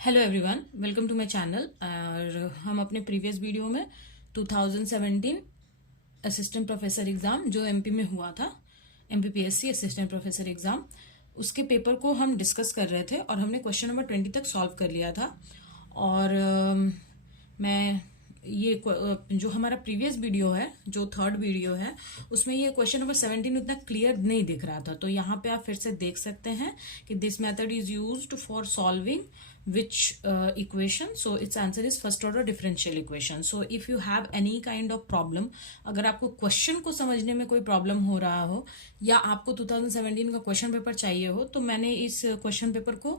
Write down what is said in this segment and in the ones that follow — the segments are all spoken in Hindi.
Hello everyone, welcome to my channel. और हम अपने प्रीवियस वीडियो में 2017 असिस्टेंट प्रोफेसर एग्जाम जो एमपी में हुआ था, एमपीपीएससी असिस्टेंट प्रोफेसर एग्जाम, उसके पेपर को हम डिस्कस कर रहे थे और हमने क्वेश्चन नंबर 20 तक सॉल्व कर लिया था। और मैं ये जो हमारा प्रीवियस वीडियो है, जो थर्ड वीडियो है, उसमें ये क्वेश्चन नंबर 17 उतना क्लियर नहीं दिख रहा था, तो यहाँ पे आप फिर से देख सकते हैं कि this method is used for solving which equation. So its answer is first order differential equation. So if you have any kind of problem, अगर आपको क्वेश्चन को समझने में कोई प्रॉब्लम हो रहा हो या आपको 2017 का क्वेश्चन पेपर चाहिए हो, तो मैंने इस क्वेश्चन पेपर को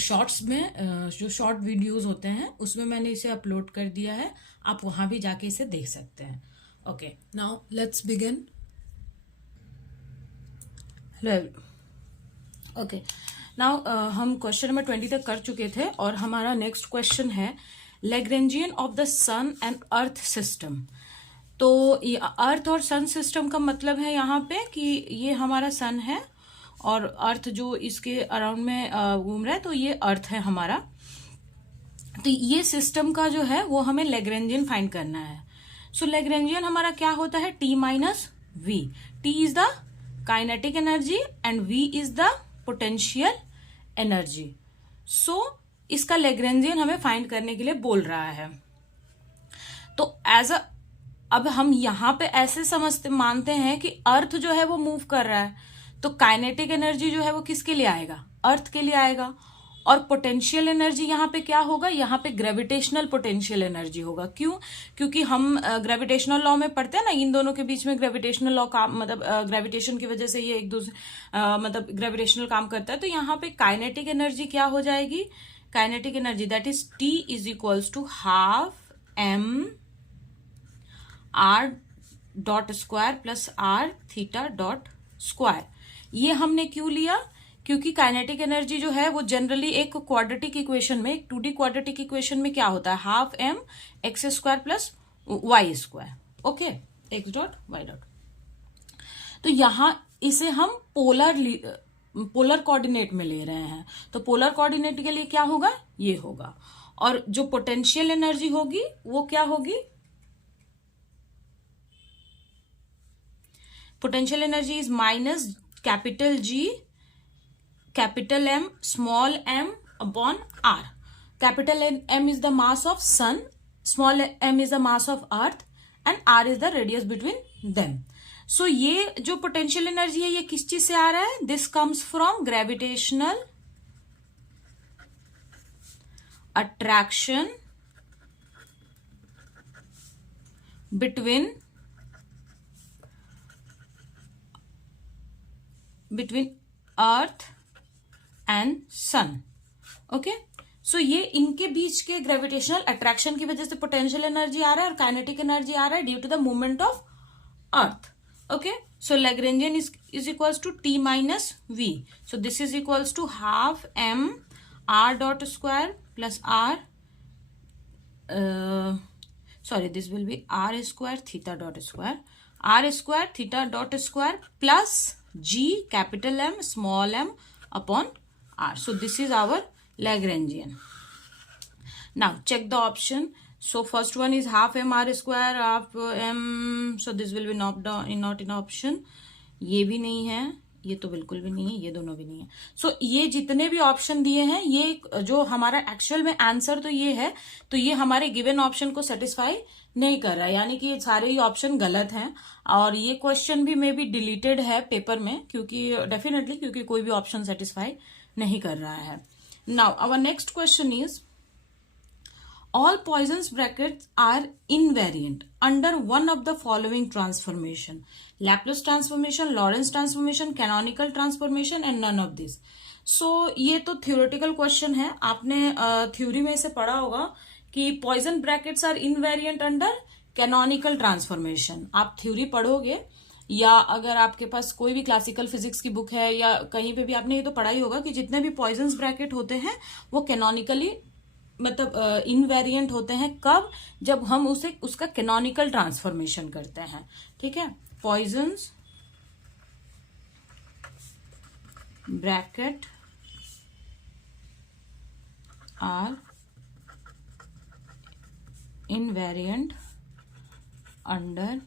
शॉर्ट्स में, जो शॉर्ट वीडियोस होते हैं उसमें मैंने इसे अपलोड कर दिया है। आप वहां भी जाके इसे देख सकते हैं। Okay, now let's begin. Hello. Okay, now हम क्वेश्चन नंबर 20 तक कर चुके थे और हमारा नेक्स्ट क्वेश्चन है Lagrangian of the sun and earth system. तो अर्थ और सन सिस्टम का मतलब है यहाँ पे कि ये हमारा सन है और अर्थ जो इसके अराउंड में घूम रहा है, तो ये अर्थ है हमारा। तो ये सिस्टम का जो है वो हमें लैग्रेंजियन फाइंड करना है। सो लैग्रेंजियन हमारा क्या होता है? T minus V. T is the kinetic energy and V is the potential energy. So इसका लैग्रेंजियन हमें फाइंड करने के लिए बोल रहा है। तो अब हम यहां पे ऐसे मानते हैं कि अर्थ जो है वो मूव कर रहा है, तो काइनेटिक एनर्जी जो है वो किसके लिए आएगा? अर्थ के लिए आएगा। और पोटेंशियल एनर्जी यहाँ पे क्या होगा? यहाँ पे ग्रेविटेशनल पोटेंशियल एनर्जी होगा। क्यों? क्योंकि हम ग्रेविटेशनल लॉ में पढ़ते हैं ना, इन दोनों के बीच में ग्रेविटेशनल लॉ का मतलब ग्रेविटेशन की वजह से ये एक दूसरे मतलब ग्रेविटेशनल काम करता है। तो यहाँ पे काइनेटिक एनर्जी क्या हो जाएगी? Kinetic energy that is T is equals to half M R dot square plus R theta dot square. ये हमने क्यों लिया? क्योंकि काइनेटिक एनर्जी जो है वो जनरली एक क्वाड्रेटिक इक्वेशन में, एक 2D क्वाड्रेटिक इक्वेशन में क्या होता है? Half M X square plus Y square. Okay, X dot Y dot. तो यहां इसे हम पोलर कोऑर्डिनेट में ले रहे हैं, तो पोलर कोऑर्डिनेट के लिए क्या होगा? ये होगा। और जो पोटेंशियल एनर्जी होगी वो क्या होगी? Potential energy is minus capital G capital M small m upon r. Capital M is the mass of sun, small m is the mass of earth and r is the radius between them. So ये जो potential energy है ये किस चीज से आ रहा है? This comes from gravitational attraction between earth and sun. Okay, so ये इनके बीच के ग्रेविटेशनल अट्रैक्शन की वजह से पोटेंशियल एनर्जी आ रहा है और काइनेटिक एनर्जी आ रहा है due to the movement of earth. Okay, so Lagrangian is equals to T minus V. So this is equals to half M R dot square plus R, sorry this will be R square theta dot square, R square theta dot square plus G capital M small M upon r. So this is our Lagrangian. Now check the option. So first one is half m r square, half m, so this will be not in option. ये भी नहीं है, ये तो बिल्कुल भी नहीं है, ये दोनों भी नहीं है। So ये जितने भी ऑप्शन दिए हैं, ये जो हमारा एक्चुअल में आंसर तो ये है, तो ये हमारे गिवन ऑप्शन को सेटिस्फाई नहीं कर रहा है, यानी कि ये सारे ही ऑप्शन गलत हैं। और ये क्वेश्चन भी मे बी डिलीटेड है पेपर में, क्योंकि डेफिनेटली क्योंकि कोई भी ऑप्शन सेटिस्फाई नहीं कर रहा है। Now our next question is all Poisson's brackets are invariant under one of the following transformation: Laplace transformation, Lorentz transformation, canonical transformation and none of this. So ये तो theoretical question है, आपने थ्योरी में से पढ़ा होगा कि Poisson brackets are invariant under canonical transformation। आप थ्योरी पढ़ोगे या अगर आपके पास कोई भी क्लासिकल फिजिक्स की बुक है या कहीं पे भी आपने ये तो पढ़ा ही होगा कि जितने भी पॉइजन्स ब्रैकेट होते हैं वो कैनोनिकली मतलब इनवेरिएंट होते हैं। कब? जब हम उसका कैनोनिकल ट्रांसफॉर्मेशन करते हैं। ठीक है, Poisson's bracket are invariant under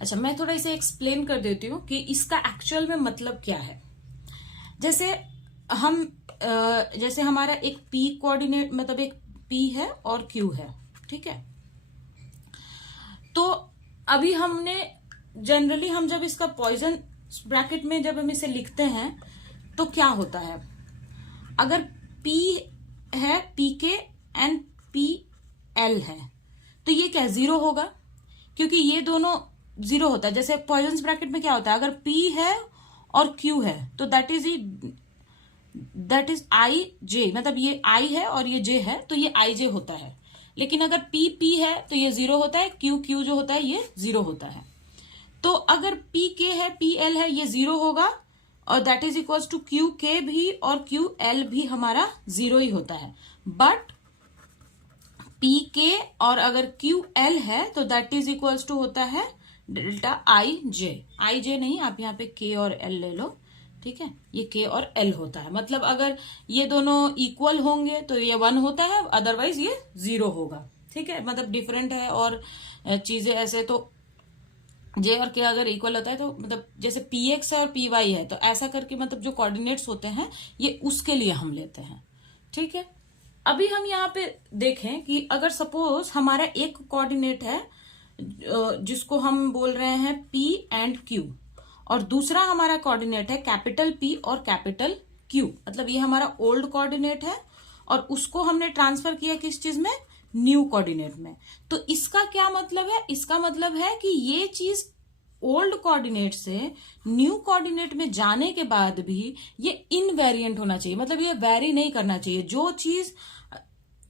अच्छा, मैं थोड़ा इसे एक्सप्लेन कर देती हूँ कि इसका एक्चुअल में मतलब क्या है। जैसे हम जैसे हमारा एक पी कोऑर्डिनेट, मतलब एक पी है और क्यू है, ठीक है। तो अभी हमने जनरली हम जब इसका पॉइजन ब्रैकेट में जब हम इसे लिखते हैं तो क्या होता है, अगर P है पी के एंड पी एल है तो ये क्या जीरो होगा, क्योंकि ये दोनों जीरो होता है। जैसे पॉइजन ब्रैकेट में क्या होता है, अगर P है और Q है तो दैट इज आई जे, मतलब ये I है और ये J है तो ये आई जे होता है। लेकिन अगर P P है तो ये जीरो होता है, Q Q जो होता है ये जीरो होता है। तो अगर P K है P L है ये जीरो होगा, और that is equals to Q K भी और Q L भी हमारा जीरो ही होता है। बट P K और अगर Q L है तो दैट इज इक्वल्स टू होता है डेल्टा आई जे। आई जे नहीं, आप यहाँ पे K और L ले लो, ठीक है। ये K और L होता है, मतलब अगर ये दोनों इक्वल होंगे तो ये 1 होता है, अदरवाइज ये 0 होगा, ठीक है। मतलब डिफरेंट है और चीजें ऐसे, तो J और K अगर इक्वल होता है तो मतलब जैसे PX और PY है तो ऐसा करके, मतलब जो कोऑर्डिनेट्स होते हैं ये उसके लिए हम लेते हैं, ठीक है। अभी हम यहाँ पे देखें कि अगर सपोज हमारा एक कोऑर्डिनेट है जिसको हम बोल रहे हैं P एंड Q, और दूसरा हमारा कोऑर्डिनेट है कैपिटल P और कैपिटल Q, मतलब ये हमारा ओल्ड कोऑर्डिनेट है और उसको हमने ट्रांसफर किया किस चीज में, न्यू कोऑर्डिनेट में। तो इसका क्या मतलब है, इसका मतलब है कि ये चीज ओल्ड कोऑर्डिनेट से न्यू कोऑर्डिनेट में जाने के बाद भी ये इनवेरिएंट होना चाहिए, मतलब ये वेरी नहीं करना चाहिए। जो चीज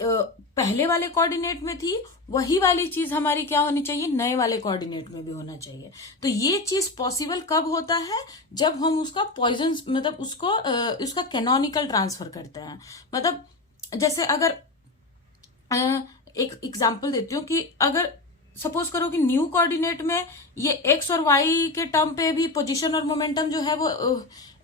पहले वाले कोऑर्डिनेट में थी वही वाली चीज हमारी क्या होनी चाहिए, नए वाले कोऑर्डिनेट में भी होना चाहिए। तो ये चीज पॉसिबल कब होता है, जब हम उसका पॉइजन, मतलब उसको उसका कैनोनिकल ट्रांसफर करते हैं। मतलब जैसे अगर एक एग्जांपल देती हूँ कि अगर सपोज करो कि न्यू कोऑर्डिनेट में ये एक्स और वाई के टर्म पे भी पोजीशन और मोमेंटम जो है वो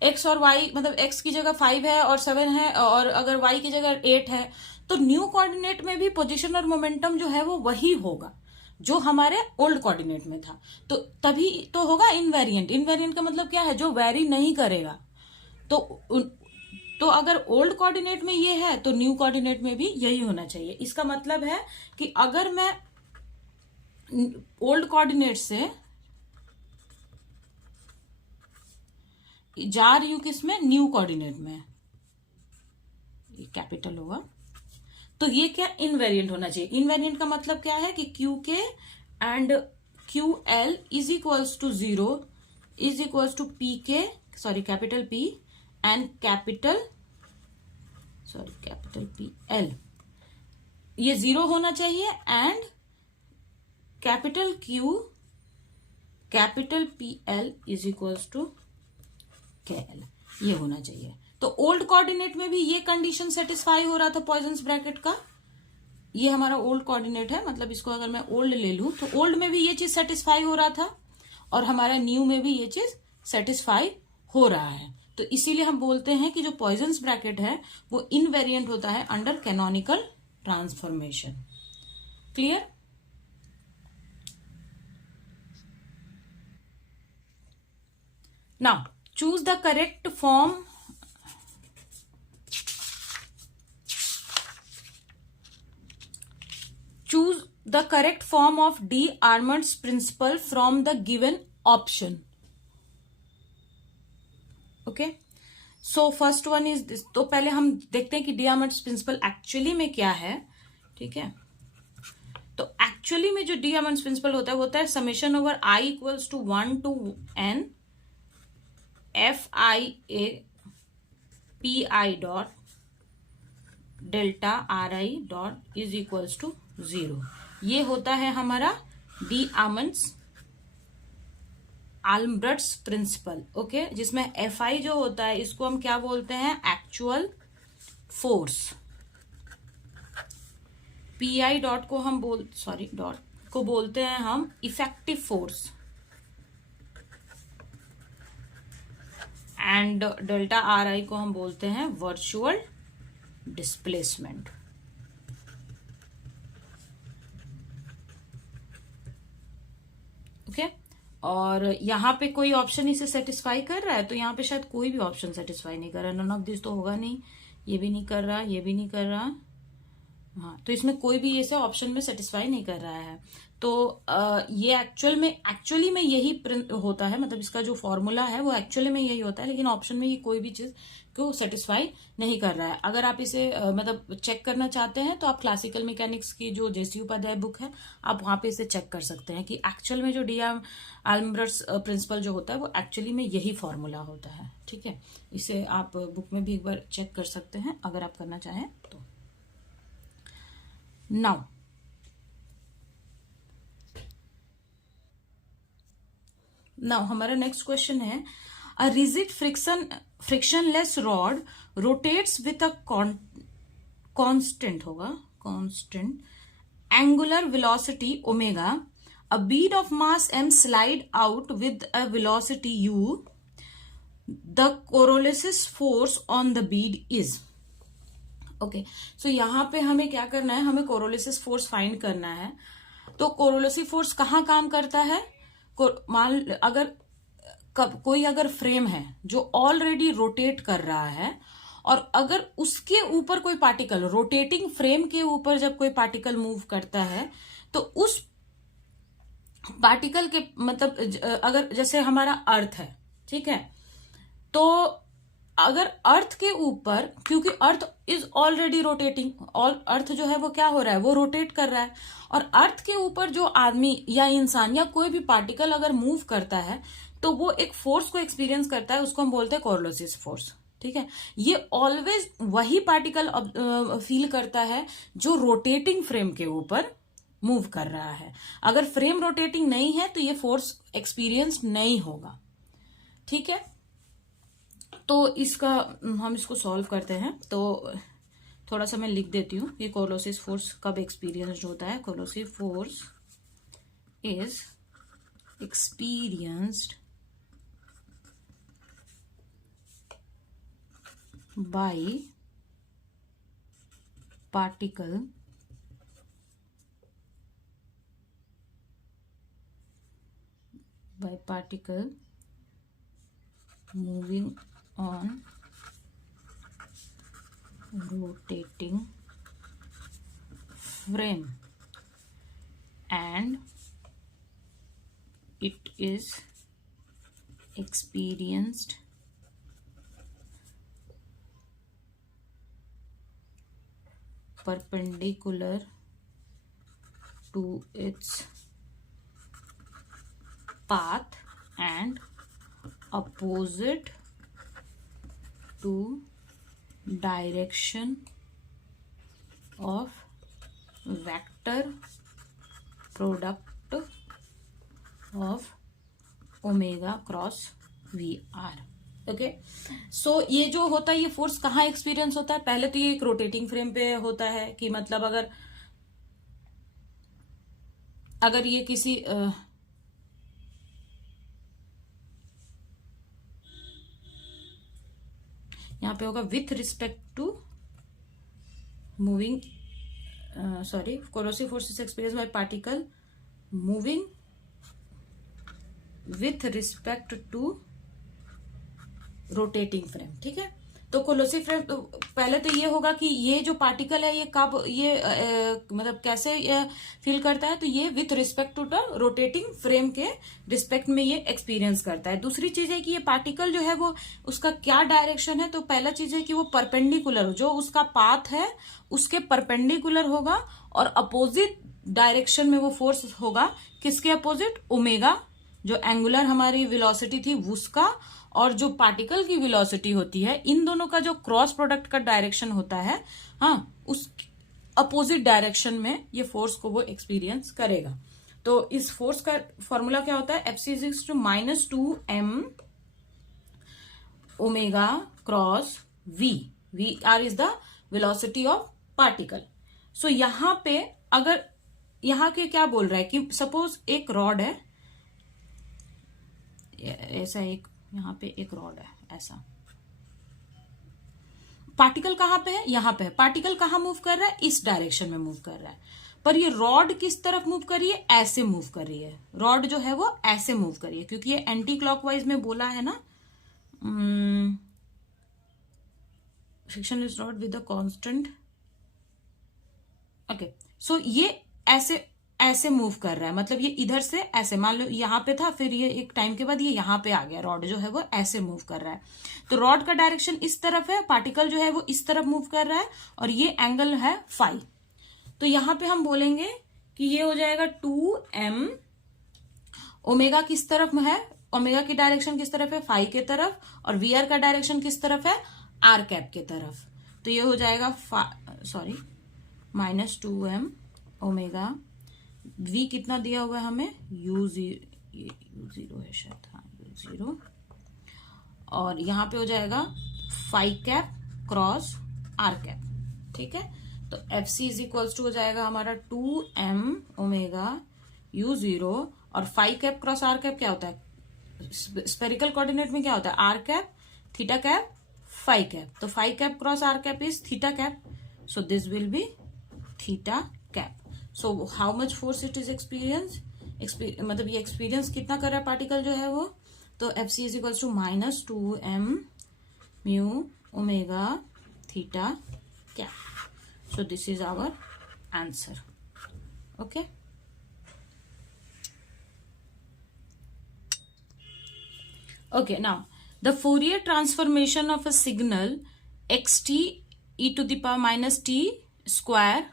एक्स और वाई, मतलब एक्स की जगह 5 है और 7 है, और अगर वाई की जगह 8 है, तो न्यू कोऑर्डिनेट में भी पोजीशन और मोमेंटम जो है वो वही होगा जो हमारे ओल्ड कोऑर्डिनेट में था। तो तभी तो होगा इनवेरिएंट। इनवेरिएंट का मतलब क्या है, जो वेरी नहीं करेगा। तो अगर ओल्ड कोऑर्डिनेट में ये है तो न्यू कोऑर्डिनेट में भी यही होना चाहिए। इसका मतलब है कि अगर मैं ओल्ड कोऑर्डिनेट से जा रही हूं किसमें, न्यू कोऑर्डिनेट में, ये कैपिटल होगा, तो ये क्या इनवेरिएंट होना चाहिए। इनवेरिएंट का मतलब क्या है कि Q K and Q L is equals to 0 is equals to P K, sorry capital P and capital P L, ये 0 होना चाहिए, and capital Q capital P L is equals to K L, ये होना चाहिए। तो ओल्ड कोऑर्डिनेट में भी ये कंडीशन सेटिस्फाई हो रहा था पॉइजन्स ब्रैकेट का। ये हमारा ओल्ड कोऑर्डिनेट है, मतलब इसको अगर मैं ओल्ड ले लूं तो ओल्ड में भी ये चीज सेटिस्फाई हो रहा था और हमारा न्यू में भी ये चीज सेटिस्फाई हो रहा है। तो इसीलिए हम बोलते हैं कि जो पॉइजन्स ब्रैकेट है वो इनवेरिएंट होता है under canonical transformation. Clear? Now choose the correct form of De-Armand's principle from the given option. Okay, so first one is this. तो पहले हम देखते हैं कि De-Armand's principle एक्चुअली में क्या है, ठीक है। तो एक्चुअली में जो De-Armand's principle होता है वो होता है summation over I equals to 1 to n F I A P I dot delta R I dot is equals to 0। ये होता है हमारा De-Armand's प्रिंसिपल, ओके, जिसमें एफ आई जो होता है इसको हम क्या बोलते हैं, actual force. P I dot को हम डॉट को बोलते हैं हम effective force, and delta R I को हम बोलते हैं वर्चुअल डिस्प्लेसमेंट। ओके, और यहाँ पे कोई ऑप्शन इसे सेटिस्फाई कर रहा है, तो यहाँ पे शायद कोई भी ऑप्शन सेटिस्फाई नहीं कर रहा, नन ऑफ दिस तो होगा नहीं, ये भी नहीं कर रहा, ये भी नहीं कर रहा, हाँ, तो इसमें कोई भी ऐसे ऑप्शन में सेटिस्फाई नहीं कर रहा है। तो ये एक्चुअली में यही होता है, मतलब इसका जो फॉर्मूला है वो एक्चुअली में यही होता है, लेकिन ऑप्शन में ये कोई भी चीज को सेटिस्फाई नहीं कर रहा है। अगर आप इसे मतलब चेक करना चाहते हैं तो आप क्लासिकल मैकेनिक्स की जो जेसी उपाध्याय बुक है, आप वहां पे इसे चेक कर सकते हैं कि एक्चुअल में जो आल्म्बर्ट्स प्रिंसिपल जो होता है वो एक्चुअली में यही फॉर्मूला होता है। ठीक है, इसे आप बुक में भी एक बार चेक कर सकते हैं अगर आप करना चाहें तो। नाउ हमारा नेक्स्ट क्वेश्चन है, a rigid frictionless rod rotates with a constant angular velocity omega, a bead of mass m slide out with a velocity u, the coriolis force on the bead is। Okay, so यहाँ पे हमें क्या करना है, हमें कोरोलिसिस फोर्स फाइंड करना है। तो कोरोलिसिव फोर्स कहाँ काम करता है, मान अगर कोई अगर फ्रेम है जो ऑलरेडी रोटेट कर रहा है, और अगर उसके ऊपर कोई पार्टिकल, रोटेटिंग फ्रेम के ऊपर जब कोई पार्टिकल मूव करता है, तो उस पार्टिकल के मतलब अगर जैसे हमारा अर्थ है, ठीक है, तो अगर अर्थ के ऊपर, क्योंकि अर्थ इज ऑलरेडी रोटेटिंग, अर्थ जो है वो क्या हो रहा है, वो रोटेट कर रहा है, और अर्थ के ऊपर जो आदमी या इंसान या कोई भी पार्टिकल अगर मूव करता है तो वो एक फोर्स को एक्सपीरियंस करता है, उसको हम बोलते हैं कोरोलिसिस फोर्स। ठीक है, ये ऑलवेज वही पार्टिकल फील करता है जो रोटेटिंग फ्रेम के ऊपर मूव कर रहा है। अगर फ्रेम रोटेटिंग नहीं है तो ये फोर्स एक्सपीरियंस नहीं होगा। ठीक है, तो हम इसको सॉल्व करते हैं। तो थोड़ा सा मैं लिख देती हूँ, ये कोरोलिसिस फोर्स कब एक्सपीरियंस्ड होता है। Coriolis force is experienced by particle moving on rotating frame, and it is experienced perpendicular to its path and opposite to direction of vector product of omega cross V R. Okay, so ये जो होता है, ये फोर्स कहाँ एक्सपीरियंस होता है, पहले तो ये एक रोटेटिंग फ्रेम पे होता है, कि मतलब अगर ये किसी यहाँ पे होगा with respect to moving, Coriolis force is experience by particle moving with respect to rotating frame. ठीक है, तो कोरोसिव फ्रेम तो पहले तो ये होगा कि ये जो पार्टिकल है ये कब ये मतलब कैसे फील करता है, तो ये with respect to the rotating frame के रिस्पेक्ट में ये एक्सपीरियंस करता है। दूसरी चीज है कि ये पार्टिकल जो है वो उसका क्या डायरेक्शन है, तो पहला चीज है कि वो परपेंडिकुलर हो, जो उसका पाथ है उसके परपेंडिकुलर होगा, और अपोजिट डायरेक्शन में वो फोर्स होगा, किसके अपोजिट, ओमेगा, जो एंगुलर हमारी वेलोसिटी थी उसका, और जो पार्टिकल की वेलोसिटी होती है, इन दोनों का जो क्रॉस प्रोडक्ट का डायरेक्शन होता है, हाँ, उस अपोजिट डायरेक्शन में ये फोर्स को वो एक्सपीरियंस करेगा। तो इस फोर्स का फॉर्मूला क्या होता है, F C is to -2m omega cross v, V R is the velocity of particle. So यहाँ पे अगर यहाँ के क्या बोल रहा है कि सपोज एक रॉड है ऐसा, एक यहाँ पे एक रॉड है ऐसा, पार्टिकल कहां पे है, यहां पे है। पार्टिकल कहां मूव कर रहा है, इस डायरेक्शन में मूव कर रहा है, पर ये रॉड किस तरफ मूव कर रही है, ऐसे मूव कर रही है। रॉड जो है वो ऐसे मूव कर रही है क्योंकि ये एंटी क्लॉकवाइज में बोला है ना, friction is rod with a constant. Okay, so ये ऐसे ऐसे मूव कर रहा है, मतलब ये इधर से ऐसे, मान लो यहाँ पे था, फिर ये एक टाइम के बाद ये यहाँ पे आ गया, रॉड जो है वो ऐसे मूव कर रहा है। तो रॉड का डायरेक्शन इस तरफ है, पार्टिकल जो है वो इस तरफ मूव कर रहा है, और ये एंगल है फाई। तो यहाँ पे हम बोलेंगे कि ये हो जाएगा 2m, ओमेगा किस तरफ है, ओमेगा की डायरेक्शन किस तरफ है, फाई के तरफ, और वीआर का डायरेक्शन किस तरफ है, आर कैप के तरफ। तो ये हो जाएगा -2m ओमेगा, v कितना दिया हुआ है हमें, u0 है शायद, हाँ u0, और यहां पे हो जाएगा phi cap cross R cap. ठीक है, तो F C is equals to हो जाएगा हमारा 2m ओमेगा u0, और phi cap cross R cap क्या होता है, स्पेरिकल कोऑर्डिनेट में क्या होता है, R cap theta cap phi cap. तो phi cap cross R cap is theta cap, so this will be theta cap. So how much force it is experience, मतलब ये एक्सपीरियंस कितना कर रहा है पार्टिकल जो है वो, तो F C is equals to -2m mu omega theta cap. So this is our answer. Okay, okay, now the Fourier transformation of a signal xt e to the power minus t square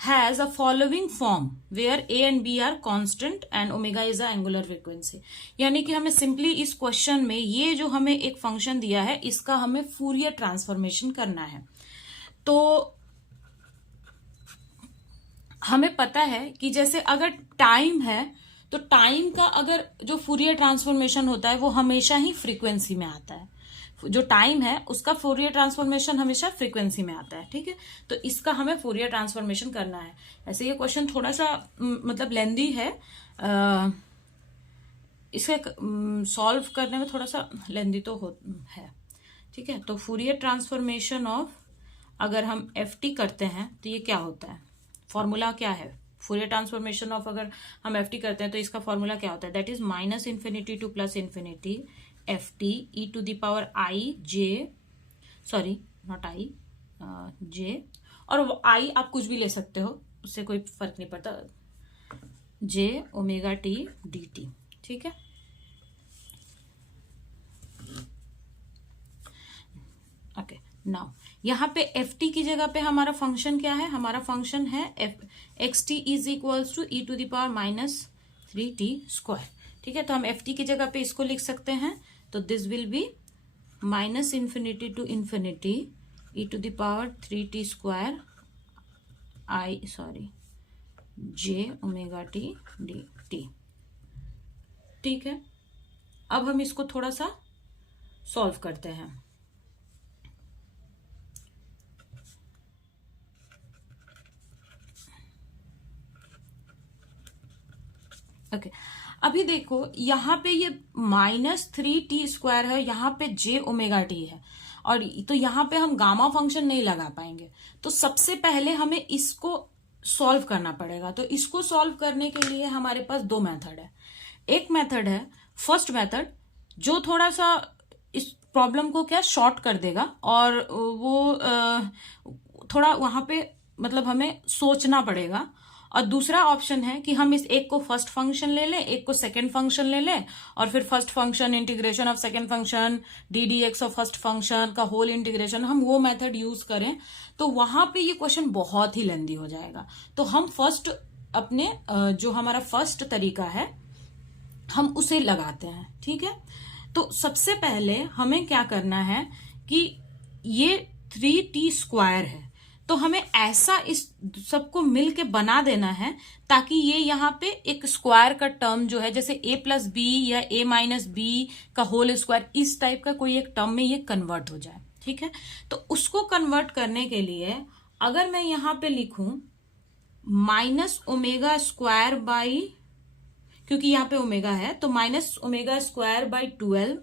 has a following form where a and b are constant and omega is a angular frequency। यानी कि हमें सिंपली इस क्वेश्चन में ये जो हमें एक फंक्शन दिया है इसका हमें फूरियर ट्रांसफॉर्मेशन करना है। तो हमें पता है कि जैसे अगर टाइम है तो टाइम का अगर जो फूरियर ट्रांसफॉर्मेशन होता है वो हमेशा ही फ्रीक्वेंसी में आता है, जो टाइम है उसका फूरियर ट्रांसफॉर्मेशन हमेशा फ्रीक्वेंसी में आता है। ठीक है, तो इसका हमें फूरियर ट्रांसफॉर्मेशन करना है। ऐसे ये क्वेश्चन थोड़ा सा मतलब लेंदी है, इसे सॉल्व करने में थोड़ा सा लेंदी तो है। ठीक है, तो फूरियर ट्रांसफॉर्मेशन ऑफ अगर हम एफ करते हैं तो ये क्या होता है, फॉर्मूला क्या है, फूरियर ट्रांसफॉर्मेशन ऑफ अगर हम एफ करते हैं तो इसका फॉर्मूला क्या होता है, that is -∞ to +∞ F T e to the power I J, sorry not I, J, और आई आप कुछ भी ले सकते हो, उससे कोई फर्क नहीं पड़ता, जे ओमेगा टी डी टी। ठीक है, ओके, नाउ यहाँ पे एफ टी की जगह पे हमारा फंक्शन क्या है, हमारा फंक्शन है X T is equals to E to the power -3t²। ठीक है, तो हम एफ टी की जगह पे इसको लिख सकते हैं, तो this will B -∞ to ∞ e to the power 3t² I sorry J omega T D T. ठीक है, अब हम इसको थोड़ा सा सॉल्व करते हैं। ओके, अभी देखो यहाँ पे ये -3t² है, यहाँ पे j ओमेगा टी है, और तो यहाँ पे हम गामा फंक्शन नहीं लगा पाएंगे। तो सबसे पहले हमें इसको सॉल्व करना पड़ेगा। तो इसको सॉल्व करने के लिए हमारे पास दो मेथड है। एक मेथड है फर्स्ट मेथड, जो थोड़ा सा इस प्रॉब्लम को क्या शॉर्ट कर देगा, और वो थोड़ा वहां पे मतलब हमें सोचना पड़ेगा। और दूसरा ऑप्शन है कि हम इस एक को फर्स्ट फंक्शन ले लें, एक को सेकंड फंक्शन ले लें, और फिर first function integration of second function D D x of first function का होल इंटीग्रेशन, हम वो मेथड यूज करें तो वहां पे ये क्वेश्चन बहुत ही लेंदी हो जाएगा। तो हम फर्स्ट अपने जो हमारा फर्स्ट तरीका है हम उसे लगाते हैं। ठीक है, तो सबसे पहले हमें क्या करना है कि ये 3t² है, तो हमें ऐसा इस सबको मिल के बना देना है ताकि ये यहाँ पे एक स्क्वायर का टर्म जो है, जैसे a+b या a-b का होल स्क्वायर, इस टाइप का कोई एक टर्म में ये कन्वर्ट हो जाए। ठीक है, तो उसको कन्वर्ट करने के लिए अगर मैं यहाँ पे लिखूं माइनस ओमेगा स्क्वायर बाई, क्योंकि यहाँ पे ओमेगा है तो minus omega square by 12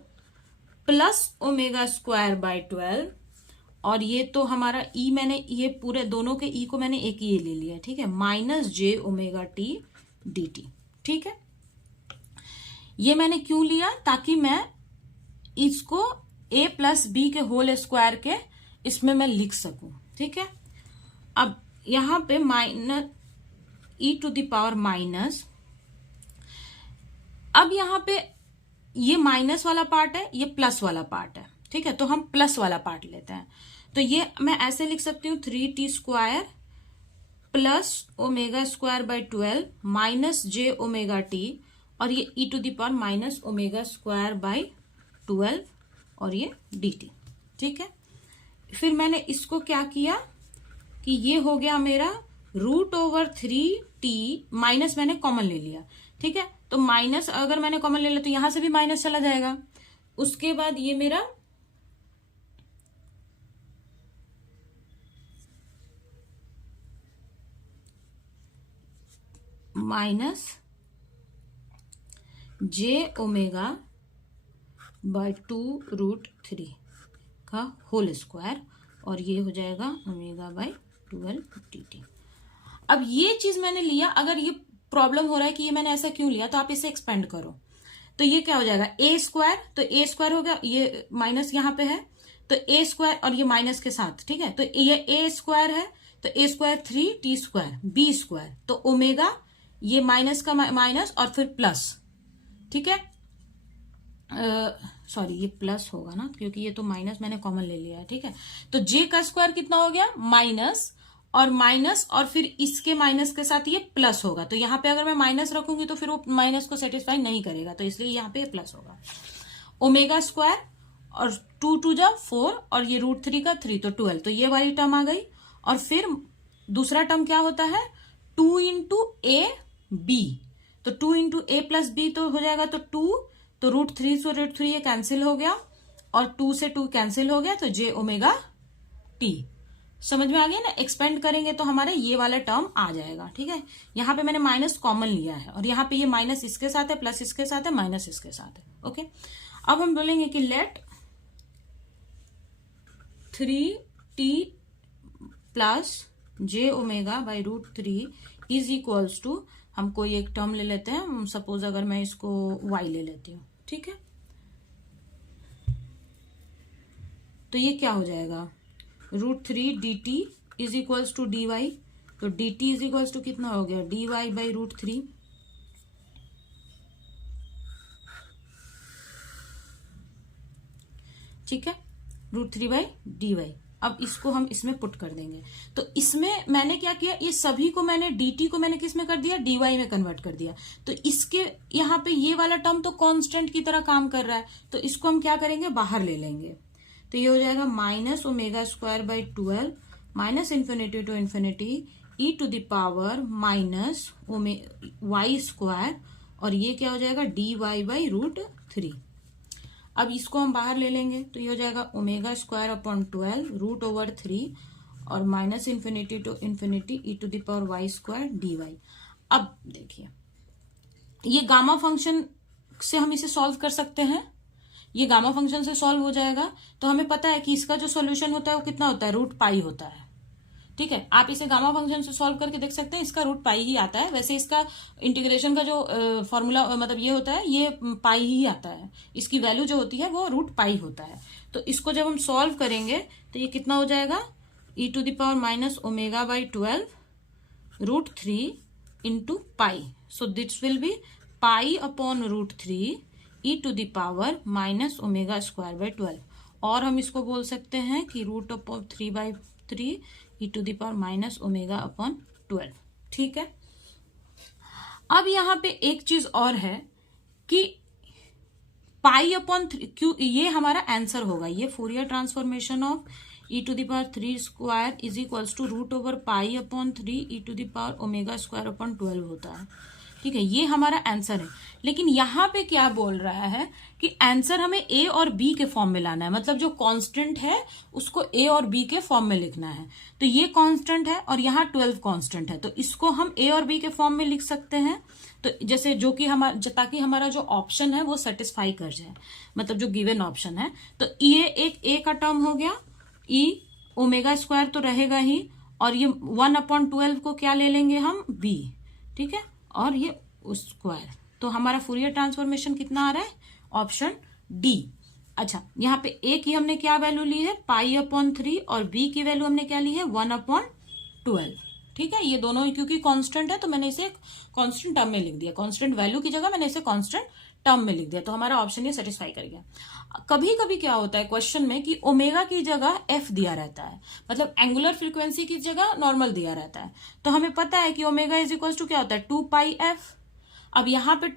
plus omega square by 12, और ये तो हमारा ई, मैंने ये पूरे दोनों के ई को मैंने एक ही ले लिया, ठीक है, minus J omega T D T. ठीक है, ये मैंने क्यों लिया, ताकि मैं इसको a प्लस बी के होल स्क्वायर के इसमें मैं लिख सकूं। ठीक है, अब यहां पे minus E to the power minus, अब यहां पे ये माइनस वाला पार्ट है, ये प्लस वाला पार्ट है। ठीक है, तो हम प्लस वाला पार्ट लेते हैं, तो ये मैं ऐसे लिख सकती हूँ 3t square plus omega square by 12 minus J omega T, और ये e to the power minus omega square by 12 और ये डी टी। ठीक है, फिर मैंने इसको क्या किया कि ये हो गया मेरा √3t, माइनस मैंने कॉमन ले लिया। ठीक है, तो माइनस अगर मैंने कॉमन ले लिया तो यहां से भी माइनस चला जाएगा। उसके बाद ये मेरा माइनस जे ओमेगा बाय 2√3 का होल स्क्वायर, और ये हो जाएगा ओमेगा बाय 12 dt। अब ये चीज मैंने लिया, अगर ये प्रॉब्लम हो रहा है कि ये मैंने ऐसा क्यों लिया, तो आप इसे एक्सपेंड करो, तो ये क्या हो जाएगा a स्क्वायर, तो a स्क्वायर हो गया, ये माइनस यहाँ पे है तो a स्क्वायर, और ये माइनस के साथ। ठीक है, तो ये a स्क्वायर है तो a square 3t square b square, तो ओमेगा ये माइनस का माइनस और फिर प्लस। ठीक है, सॉरी ये प्लस होगा ना, क्योंकि ये तो माइनस मैंने कॉमन ले लिया है। ठीक है, तो j का स्क्वायर कितना हो गया, माइनस और माइनस, और फिर इसके माइनस के साथ ये प्लस होगा, तो यहाँ पे अगर मैं माइनस रखूंगी तो फिर वो माइनस को सेटिस्फाई नहीं करेगा, तो इसलिए यहाँ पे प्लस होगा। ओमेगा स्क्वायर और 2 2 जा 4 और ये √3 का 3 तो 12, तो ये वाली टर्म आ गई। और फिर दूसरा टर्म क्या होता है, 2 इंटू ए बी, तो 2 इंटू ए प्लस बी तो हो जाएगा तो 2, तो √3 से √3 ये कैंसिल हो गया, और 2 से 2 कैंसिल हो गया, तो जे ओमेगा टी। समझ में आ गया ना, एक्सपेंड करेंगे तो हमारा ये वाला टर्म आ जाएगा। ठीक है, यहाँ पे मैंने माइनस कॉमन लिया है, और यहाँ पे ये माइनस इसके साथ है, प्लस इसके साथ है, माइनस इसके साथ है। ओके, अब हम बोलेंगे कि let 3t plus J omega by √3 is equals to, हम कोई एक टर्म ले लेते हैं, सपोज अगर मैं इसको y ले लेती हूँ। ठीक है, तो ये क्या हो जाएगा, √3 dt is equals to dy, तो dt इज इक्वल्स टू कितना हो गया, dy बाई √3। ठीक है, √3 बाई dy। अब इसको हम इसमें पुट कर देंगे, तो इसमें मैंने क्या किया, ये सभी को मैंने dt को मैंने किस में कर दिया, dy में कन्वर्ट कर दिया, तो इसके यहाँ पे ये वाला टर्म तो कांस्टेंट की तरह काम कर रहा है, तो इसको हम क्या करेंगे, बाहर ले लेंगे, तो ये हो जाएगा minus omega square by 12 minus infinity to infinity E to the power minus y square, और ये क्या हो जाएगा, dy बाई √3। अब इसको हम बाहर ले लेंगे, तो ये हो जाएगा ओमेगा स्क्वायर अपॉन 12 √3 और minus infinity to infinity E to the power y square dy। अब देखिए, ये गामा फंक्शन से हम इसे सॉल्व कर सकते हैं, ये गामा फंक्शन से सॉल्व हो जाएगा, तो हमें पता है कि इसका जो सॉल्यूशन होता है वो कितना होता है, √π होता है। ठीक है, आप इसे गामा फंक्शन से सॉल्व करके देख सकते हैं, इसका √π ही आता है। वैसे इसका इंटीग्रेशन का जो फॉर्मूला मतलब ये होता है, ये पाई ही आता है, इसकी वैल्यू जो होती है वो √π होता है। तो इसको जब हम सॉल्व करेंगे तो ये कितना हो जाएगा, e to the power minus omega by 12 √3 into pi, so this will be pi upon √3 e to the power minus omega square by 12, और हम इसको बोल सकते हैं कि √3/3 e to the power minus omega upon 12। ठीक है, अब यहाँ पे एक चीज और है कि पाई अपॉन 3 क्यों, ये हमारा आंसर होगा, ये Fourier transformation of e to the power 3 square is equals to √π/3 e to the power omega square upon 12 होता है। ठीक है, ये हमारा आंसर है। लेकिन यहाँ पे क्या बोल रहा है कि आंसर हमें ए और बी के फॉर्म में लाना है, मतलब जो कांस्टेंट है उसको ए और बी के फॉर्म में लिखना है। तो ये कांस्टेंट है और यहाँ 12 कांस्टेंट है, तो इसको हम ए और बी के फॉर्म में लिख सकते हैं। तो जैसे जो कि हमारा, ताकि हमारा जो ऑप्शन है वो सेटिस्फाई कर जाए, मतलब जो गिवन ऑप्शन है। तो ये एक ए का टर्म हो गया, ई ओमेगा स्क्वायर तो रहेगा ही, और ये 1/12 को क्या ले लेंगे हम, बी, ठीक है, और ये स्क्वायर। तो हमारा फूरियर ट्रांसफॉर्मेशन कितना आ रहा है, ऑप्शन डी। अच्छा, यहाँ पे ए की हमने क्या वैल्यू ली है, π/3, और बी की वैल्यू हमने क्या ली है, 1/12। ठीक है, ये दोनों क्योंकि कांस्टेंट है तो मैंने इसे कांस्टेंट टर्म में लिख दिया, कांस्टेंट वैल्यू की जगह मैंने इसे कांस्टेंट टर्म में लिख दिया। तो हमारा ऑप्शन ये सेटिस्फाई कर गया। कभी कभी क्या होता है क्वेश्चन में कि ओमेगा की जगह एफ दिया रहता है, मतलब एंगुलर फ्रीक्वेंसी की जगह नॉर्मल दिया रहता है। तो हमें पता है कि ओमेगा इज इक्वल टू क्या होता है, 2πf। अब यहाँ पे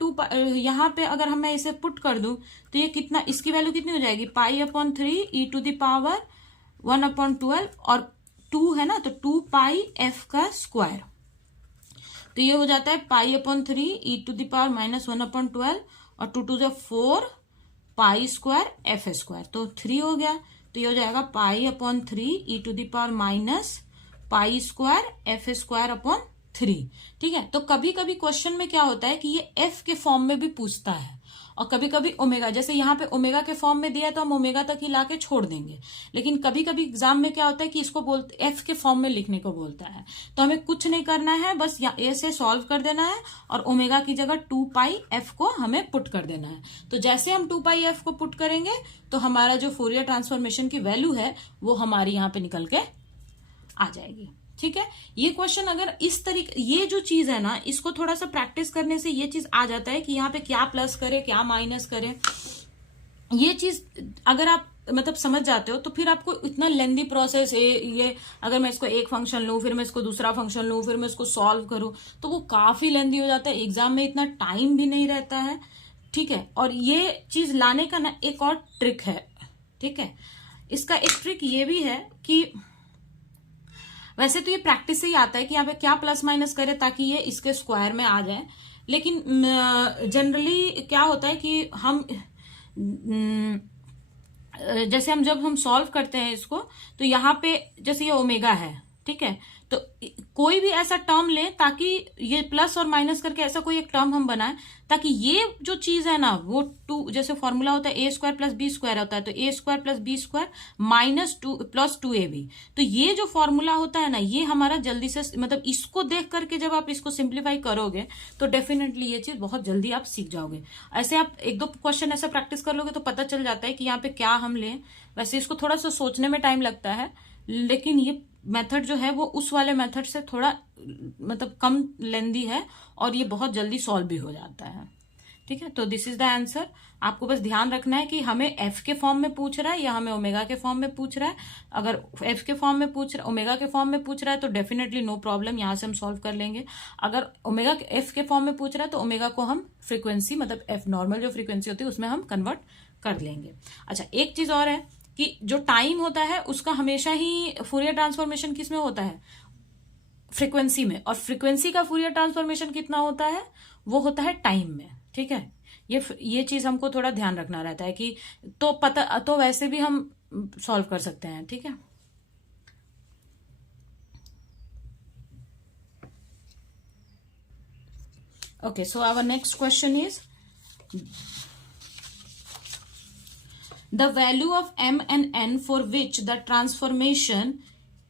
यहाँ पे अगर मैं इसे पुट कर दूं तो ये कितना, इसकी वैल्यू कितनी हो जाएगी, π/3 e⁻1/12, और 2 है ना, तो 2πf का स्क्वायर। तो ये हो जाता है π/3 e⁻−1/12, और 2 2 जो 4 π² f स्क्वायर, तो 3 हो गया। तो ये हो जाएगा π/3 e⁻π² f स्क्वायर अपॉन 3। ठीक है, तो कभी कभी क्वेश्चन में क्या होता है कि ये एफ के फॉर्म में भी पूछता है, और कभी कभी ओमेगा, जैसे यहाँ पे ओमेगा के फॉर्म में दिया है तो हम ओमेगा तक ही लाके छोड़ देंगे। लेकिन कभी कभी एग्जाम में क्या होता है कि इसको बोलते एफ के फॉर्म में लिखने को बोलता है, तो हमें कुछ नहीं करना है, बस ए से सॉल्व कर देना है और ओमेगा की जगह 2πf को हमें पुट कर देना है। तो जैसे हम 2πf को पुट करेंगे तो हमारा जो फोरियर ट्रांसफॉर्मेशन की वैल्यू है वो हमारी यहाँ पे निकल के आ जाएगी। ठीक है, ये क्वेश्चन अगर इस तरीके, ये जो चीज है ना, इसको थोड़ा सा प्रैक्टिस करने से ये चीज आ जाता है कि यहाँ पे क्या प्लस करे क्या माइनस करे। ये चीज अगर आप मतलब समझ जाते हो तो फिर आपको इतना लेंदी प्रोसेस है ये, अगर मैं इसको एक फंक्शन लूं, फिर मैं इसको दूसरा फंक्शन लूं, फिर मैं इसको सॉल्व करूं, तो वो काफी लेंदी हो जाता है, एग्जाम में इतना टाइम भी नहीं रहता है। ठीक है, और ये चीज लाने का ना एक और ट्रिक है। ठीक है, इसका एक ट्रिक ये भी है कि वैसे तो ये प्रैक्टिस से ही आता है कि यहाँ पे क्या प्लस माइनस करे ताकि ये इसके स्क्वायर में आ जाए, लेकिन जनरली क्या होता है कि हम जैसे जब हम सॉल्व करते हैं इसको, तो यहाँ पे जैसे ये ओमेगा है, ठीक है, तो कोई भी ऐसा टर्म ले ताकि ये प्लस और माइनस करके ऐसा कोई एक टर्म हम बनाएं ताकि ये जो चीज है ना वो 2, जैसे फॉर्मूला होता है a² + b² होता है, तो a² + b² -2 + 2ab। तो ये जो फॉर्मूला होता है ना, ये हमारा जल्दी से, मतलब इसको देख करके जब आप इसको सिंप्लीफाई करोगे तो डेफिनेटली ये चीज बहुत जल्दी आप सीख जाओगे। ऐसे आप 1-2 क्वेश्चन ऐसा प्रैक्टिस कर लोगे तो पता चल जाता है कि यहाँ पे क्या हम लें। वैसे इसको थोड़ा सा सोचने में टाइम लगता है, लेकिन ये मेथड जो है वो उस वाले मेथड से थोड़ा मतलब कम लेंदी है और ये बहुत जल्दी सॉल्व भी हो जाता है। ठीक है, तो दिस इज द आंसर। आपको बस ध्यान रखना है कि हमें एफ के फॉर्म में पूछ रहा है या हमें ओमेगा के फॉर्म में पूछ रहा है। अगर एफ के फॉर्म में पूछ रहा है, ओमेगा के फॉर्म में पूछ रहा है तो डेफिनेटली नो प्रॉब्लम, यहाँ से हम सॉल्व कर लेंगे। अगर ओमेगा एफ के फॉर्म में पूछ रहा है तो ओमेगा को हम फ्रीक्वेंसी, मतलब एफ नॉर्मल जो फ्रीक्वेंसी होती है उसमें हम कन्वर्ट कर लेंगे। अच्छा, एक चीज और है कि जो टाइम होता है उसका हमेशा ही फूरियर ट्रांसफॉर्मेशन किस में होता है, फ्रीक्वेंसी में, और फ्रीक्वेंसी का फूरियर ट्रांसफॉर्मेशन कितना होता है, वो होता है टाइम में। ठीक है, ये चीज हमको थोड़ा ध्यान रखना रहता है कि तो वैसे भी हम सॉल्व कर सकते हैं। ठीक है, okay, so our next question is the value of m and n for which the transformation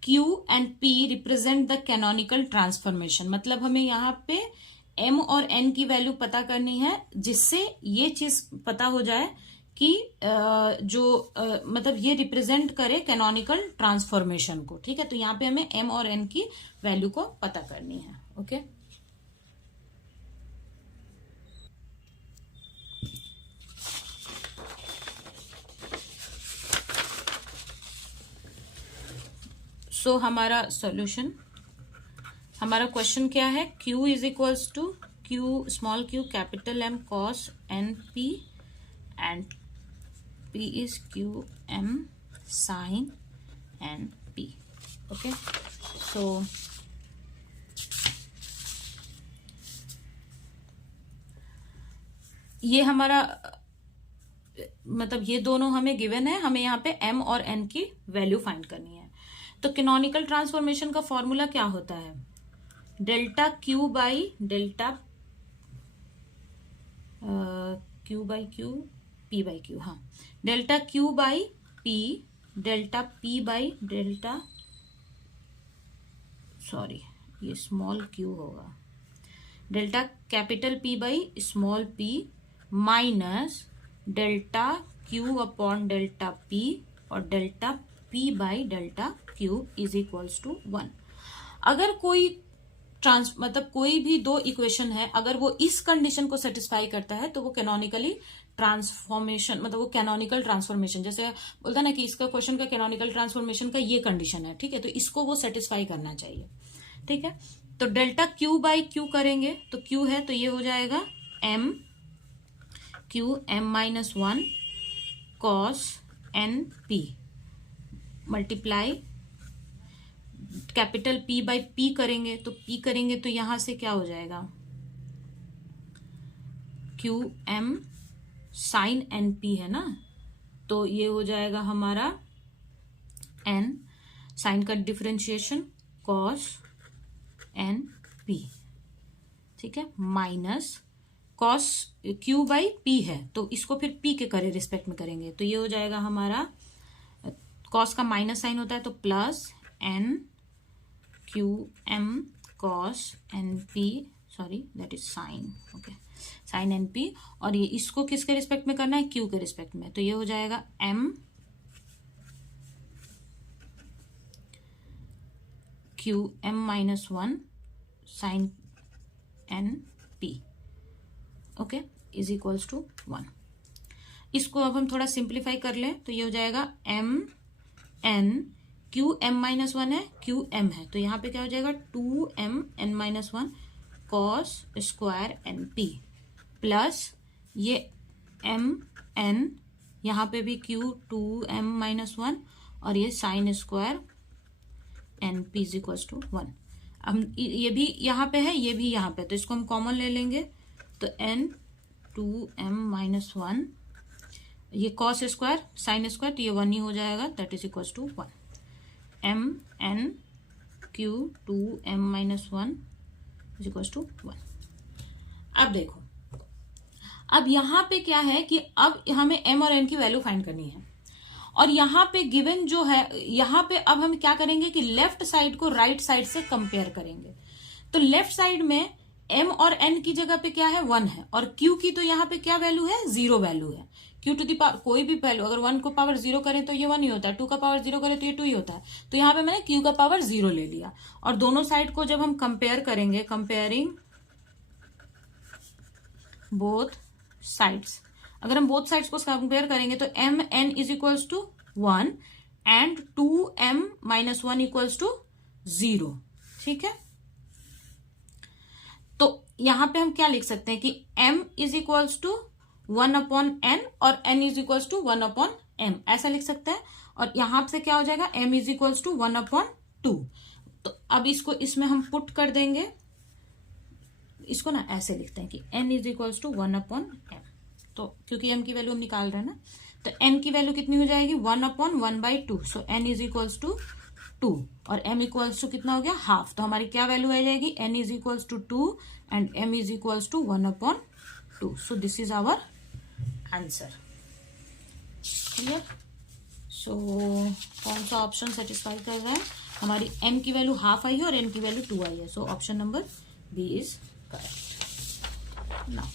q and p represent the canonical transformation। मतलब हमें यहाँ पे m और n की वैल्यू पता करनी है जिससे ये चीज पता हो जाए कि मतलब ये रिप्रेजेंट करे कैनोनिकल ट्रांसफॉर्मेशन को। ठीक है, तो यहाँ पे हमें m और n की वैल्यू को पता करनी है। ओके, सो हमारा सॉल्यूशन, हमारा क्वेश्चन क्या है, Q is equals to Q small q capital M cos NP and P is QM sin NP। Okay, so ये हमारा मतलब ये दोनों हमें गिवन है, हमें यहाँ पे m और n की वैल्यू फाइंड करनी है। तो कैनोनिकल ट्रांसफॉर्मेशन का फॉर्मूला क्या होता है, delta Q by delta Q by Q P by Q, हाँ, delta Q by P delta P by delta, sorry ये स्मॉल क्यू होगा, delta capital P by small P minus delta Q upon delta P और delta P by delta Q is equals to 1। अगर कोई मतलब कोई भी दो इक्वेशन है, अगर वो इस कंडीशन को सेटिस्फाई करता है तो वो कैनोनिकली ट्रांसफॉर्मेशन, मतलब वो कैनोनिकल ट्रांसफॉर्मेशन, जैसे बोलता ना कि इसका क्वेश्चन का कैनोनिकल ट्रांसफॉर्मेशन का ये कंडीशन है, ठीक है, तो इसको वो सेटिस्फाई करना चाहिए, ठीक है। तो डेल्टा क्यू बाई क्यू करेंगे तो क्यू है तो ये हो जाएगा M Q M minus 1 cos N P multiply capital P by P करेंगे तो यहां से क्या हो जाएगा, Q M sine N P है ना, तो ये हो जाएगा हमारा एन साइन का डिफरेंशिएशन कॉस एन पी, ठीक है, minus cos Q by P है तो इसको फिर पी के करे रिस्पेक्ट में करेंगे तो ये हो जाएगा हमारा, कॉस का माइनस साइन होता है तो plus N Q M cos N P, sorry that is sine, okay, sine N P, और ये इसको किसके रिस्पेक्ट में करना है, क्यू के रिस्पेक्ट में, तो ये हो जाएगा M Q M minus 1 sine N P, okay, is equals to 1। इसको अब हम थोड़ा सिंप्लीफाई कर लें तो ये हो जाएगा M N Q M minus 1 है, क्यू एम है तो यहाँ पे क्या हो जाएगा 2m n minus 1 cos square N P plus ये एम एन, यहाँ पे भी क्यू 2m माइनस 1 और ये sine square N P is equal to 1। अब ये भी यहाँ पे है ये भी यहाँ पे, तो इसको हम कॉमन ले लेंगे तो n 2m माइनस 1, ये कॉस स्क्वायर साइन स्क्वायर तो ये 1 ही हो जाएगा, that is equal to 1, M N Q 2m minus 1 is equal to 1। अब देखो, अब यहां पे क्या है कि अब हमें m और n की वैल्यू फाइंड करनी है, और यहाँ पे गिवन जो है, यहाँ पे अब हम क्या करेंगे कि लेफ्ट साइड को राइट साइड से कंपेयर करेंगे। तो लेफ्ट साइड में m और n की जगह पे क्या है 1 है, और q की तो यहाँ पे क्या वैल्यू है 0 वैल्यू है, q टू दी पावर कोई भी वैल्यू अगर 1 को पावर 0 करें तो ये 1 ही होता है, 2 का पावर 0 करें तो ये 2 ही होता है, तो यहाँ पे मैंने q का पावर 0 ले लिया। और दोनों साइड को जब हम कंपेयर करेंगे, कंपेयरिंग बोथ साइड्स, अगर हम बोथ साइड्स को कंपेयर करेंगे तो m n is equals to 1 and 2m minus 1 equals to 0, ठीक है। तो यहां पे हम क्या लिख सकते हैं कि m is equals to 1 upon n और n is equals to 1 upon m, ऐसा लिख सकते हैं। और यहां से क्या हो जाएगा m is equals to 1 upon 2। तो अब इसको इसमें हम पुट कर देंगे, इसको ना ऐसे लिखते हैं कि n is equals to 1 upon m, तो क्योंकि m की वैल्यू हम निकाल रहे हैं ना, तो n की वैल्यू कितनी हो जाएगी 1 upon 1 by 2, so n is equals to 2 और m इक्वल्स टू कितना हो गया हाफ, तो हमारी क्या वैल्यू आ जाएगी n is equals to 2 and m is equals to 1 upon 2, so this is our answer. Clear? So कौन सा ऑप्शन सेटिस्फाई कर रहा है, हमारी m की वैल्यू हाफ आई है और n की वैल्यू 2 आई है, so option number b is correct. Now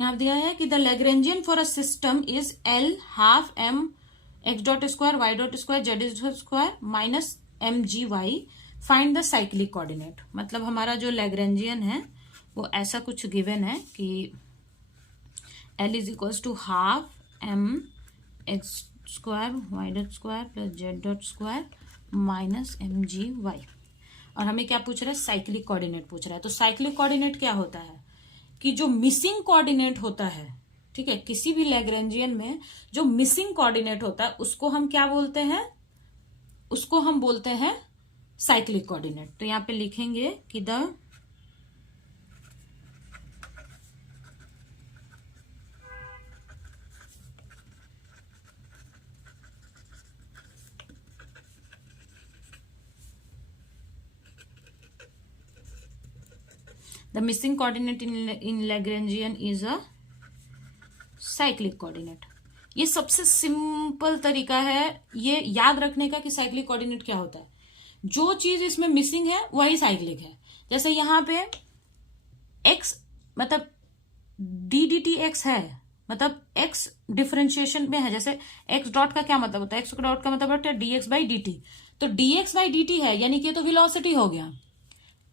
यहां दिया है कि the Lagrangian for a system is L half m x dot square y dot square z square minus m g y, find the cyclic coordinate. मतलब हमारा जो लैग्रेंजियन है वो ऐसा कुछ गिवन है कि L is equals to half m x square y dot square plus z dot square minus m g y, और हमें क्या पूछ रहा है साइक्लिक कोऑर्डिनेट पूछ रहा है। तो साइक्लिक कोऑर्डिनेट क्या होता है कि जो मिसिंग कोऑर्डिनेट होता है, ठीक है, किसी भी लैग्रेंजियन में जो मिसिंग कोऑर्डिनेट होता है उसको हम क्या बोलते हैं, उसको हम बोलते हैं साइक्लिक कोऑर्डिनेट। तो यहां पे लिखेंगे कि the the missing coordinate in Lagrangian is a cyclic coordinate. ये सबसे सिंपल तरीका है ये याद रखने का कि साइक्लिक कोऑर्डिनेट क्या होता है। जो चीज इसमें मिसिंग है वही साइक्लिक है। जैसे यहां पे x मतलब डी डी टी एक्स है, मतलब x डिफरेंशिएशन में है। जैसे x डॉट का क्या मतलब होता है, x डॉट का मतलब होता है dx बाई dt। तो dx बाई dt है यानी कि तो वेलोसिटी हो गया,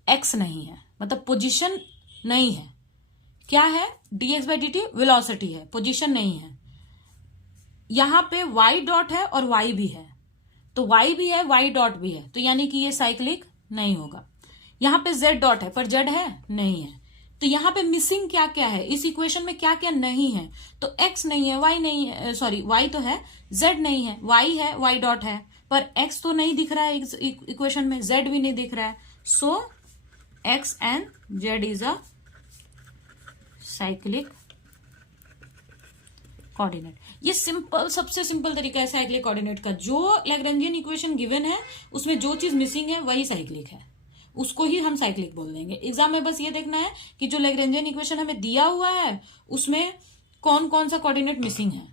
x नहीं है, मतलब पोजीशन नहीं है। क्या है, dx बाई dt वेलोसिटी है, पोजीशन नहीं है। यहां पे y डॉट है और y भी है, तो y भी है y डॉट भी है, तो यानी कि ये साइक्लिक नहीं होगा। यहां पे z डॉट है पर z है नहीं है। तो यहां पे मिसिंग क्या क्या है, इस इक्वेशन में क्या क्या नहीं है, तो x नहीं है, y नहीं है, सॉरी y तो है, z नहीं है, y है, y डॉट है, पर x तो नहीं दिख रहा है इक्वेशन में, z भी नहीं दिख रहा है। सो x and z is a cyclic coordinate. ये सिंपल, सबसे सिंपल तरीका है साइक्लिक कोऑर्डिनेट का। जो लैग्रेंजियन इक्वेशन गिवन है उसमें जो चीज मिसिंग है वही साइक्लिक है, उसको ही हम साइक्लिक बोल देंगे। एग्जाम में बस ये देखना है कि जो लैग्रेंजियन इक्वेशन हमें दिया हुआ है उसमें कौन कौन सा कोऑर्डिनेट मिसिंग है,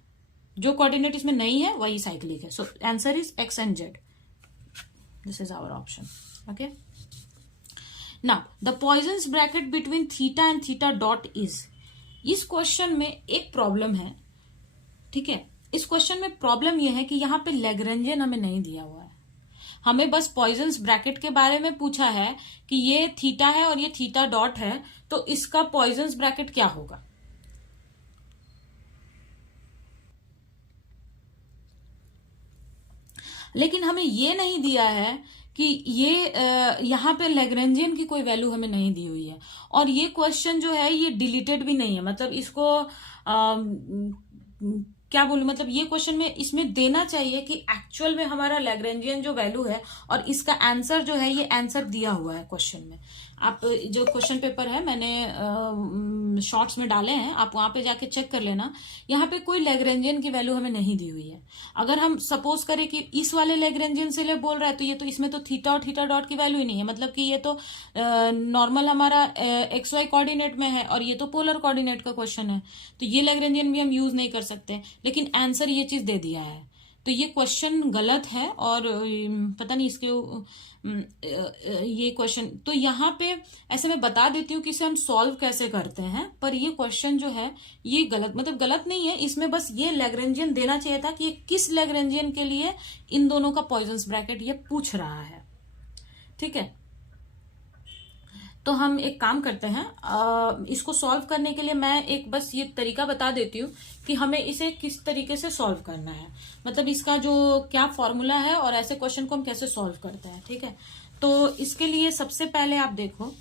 जो कोऑर्डिनेट इसमें नहीं है वही साइक्लिक है। So answer is x and z, this is our option. Okay, now the Poisson's bracket between theta and theta dot is. इस क्वेश्चन में एक प्रॉब्लम है, ठीक है। इस क्वेश्चन में प्रॉब्लम यह है कि यहां पे लैग्रेंजियन हमें नहीं दिया हुआ है, हमें बस पॉइजन्स ब्रैकेट के बारे में पूछा है कि ये थीटा है और ये थीटा डॉट है, तो इसका पॉइजन्स ब्रैकेट क्या होगा। लेकिन हमें ये नहीं दिया है कि ये यहां पे लैग्रेंजियन की कोई वैल्यू हमें नहीं दी हुई है, और ये क्वेश्चन जो है ये डिलीटेड भी नहीं है, मतलब इसको क्या बोलूं, मतलब ये क्वेश्चन में इसमें देना चाहिए कि एक्चुअल में हमारा लैग्रेंजियन जो वैल्यू है और इसका आंसर जो है ये आंसर दिया हुआ है क्वेश्चन में। आप जो क्वेश्चन पेपर है मैंने शॉर्ट्स में डाले हैं, आप वहां पे जाके चेक कर लेना। यहाँ पे कोई लैग्रेंजियन की वैल्यू हमें नहीं दी हुई है। अगर हम सपोज करें कि इस वाले लैग्रेंजियन से ले बोल रहा है तो ये तो इसमें तो थीटा और थीटा डॉट की वैल्यू ही नहीं है, मतलब कि ये तो नॉर्मल हमारा एक्स वाई कोऑर्डिनेट में है और ये तो पोलर कोऑर्डिनेट का क्वेश्चन है, तो ये लैग्रेंजियन भी हम यूज नहीं कर सकते। लेकिन आंसर ये चीज दे दिया है, तो ये क्वेश्चन गलत है और पता नहीं इसके ये क्वेश्चन तो यहाँ पे ऐसे मैं बता देती हूँ कि इसे हम सॉल्व कैसे करते हैं, पर ये क्वेश्चन जो है ये गलत, मतलब गलत नहीं है, इसमें बस ये लैग्रेंजियन देना चाहिए था कि ये किस लैग्रेंजियन के लिए इन दोनों का पॉइजन्स ब्रैकेट ये पूछ रहा है, ठीक है। तो हम एक काम करते हैं, इसको सॉल्व करने के लिए मैं एक बस ये तरीका बता देती हूँ कि हमें इसे किस तरीके से सॉल्व करना है, मतलब इसका जो क्या फॉर्मूला है और ऐसे क्वेश्चन को हम कैसे सॉल्व करते हैं, ठीक है। तो इसके लिए सबसे पहले आप देखो,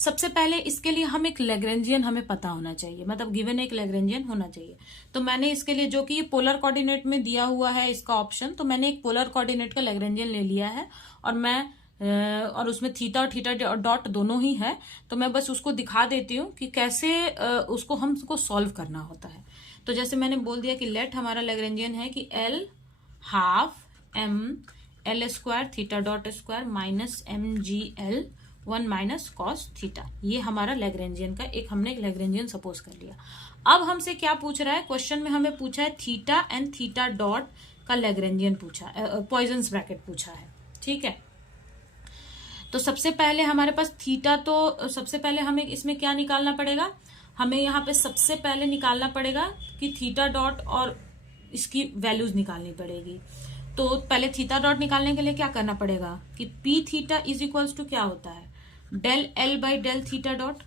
सबसे पहले इसके लिए हम एक लैग्रेंजियन हमें पता होना चाहिए, मतलब गिवन एक लैग्रेंजियन होना चाहिए। तो मैंने इसके लिए जो कि ये पोलर कोऑर्डिनेट में दिया हुआ है इसका ऑप्शन, तो मैंने एक पोलर कोऑर्डिनेट का लैग्रेंजियन ले लिया है और उसमें थीटा और थीटा डॉट दोनों ही है, तो मैं बस उसको दिखा देती हूँ कि कैसे उसको हमको सॉल्व करना होता है। तो जैसे मैंने बोल दिया कि लेट हमारा लैग्रेंजियन है कि L half m L square theta dot square minus mgl 1 minus cos theta, ये हमारा लैग्रेंजियन का एक हमने एक लैग्रेंजियन सपोज कर लिया। अब हमसे क्या पूछ रहा है, क्वेश्चन में हमें पूछा है थीटा एंड थीटा डॉट का लैग्रेंजियन पूछा, पॉइजन्स ब्रैकेट पूछा है, ठीक है। तो सबसे पहले हमारे पास थीटा, तो सबसे पहले हमें इसमें क्या निकालना पड़ेगा, हमें यहाँ पे सबसे पहले निकालना पड़ेगा कि थीटा डॉट और इसकी वैल्यूज निकालनी पड़ेगी। तो पहले थीटा डॉट निकालने के लिए क्या करना पड़ेगा कि p theta is equals to क्या होता है, del L by del theta dot.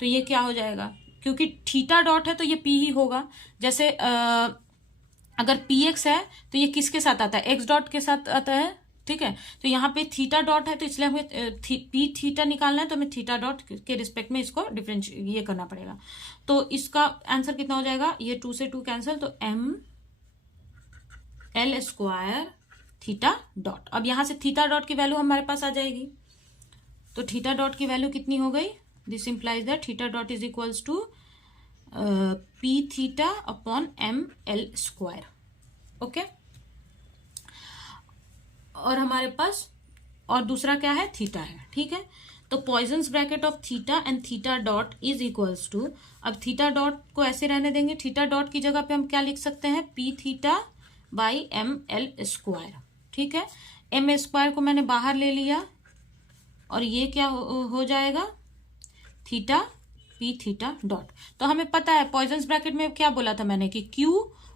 तो ये क्या हो जाएगा, क्योंकि थीटा डॉट है तो ये पी ही होगा। जैसे अगर पी एक्स है तो ये किसके साथ आता है, एक्स डॉट के साथ आता है, ठीक है। तो यहाँ पे थीटा डॉट है तो इसलिए हमें पी थीटा निकालना है, तो हमें थीटा डॉट के रिस्पेक्ट में इसको डिफरेंस ये करना पड़ेगा। तो इसका आंसर कितना हो जाएगा, ये 2 से 2 कैंसिल, तो m L square theta dot. अब यहां से थीटा डॉट की वैल्यू हमारे पास आ जाएगी, तो थीटा डॉट की वैल्यू कितनी हो गई, this implies that theta dot is equals to p theta upon m L square, okay. और हमारे पास और दूसरा क्या है, थीटा है, ठीक है। तो Poisson's bracket of theta and theta dot is equals to, अब थीटा डॉट को ऐसे रहने देंगे, थीटा डॉट की जगह पे हम क्या लिख सकते हैं, p theta by m L square, ठीक है। एम स्क्वायर को मैंने बाहर ले लिया और ये क्या हो जाएगा, थीटा पी थीटा डॉट। तो हमें पता है पॉइजन्स ब्रैकेट में क्या बोला था मैंने कि Q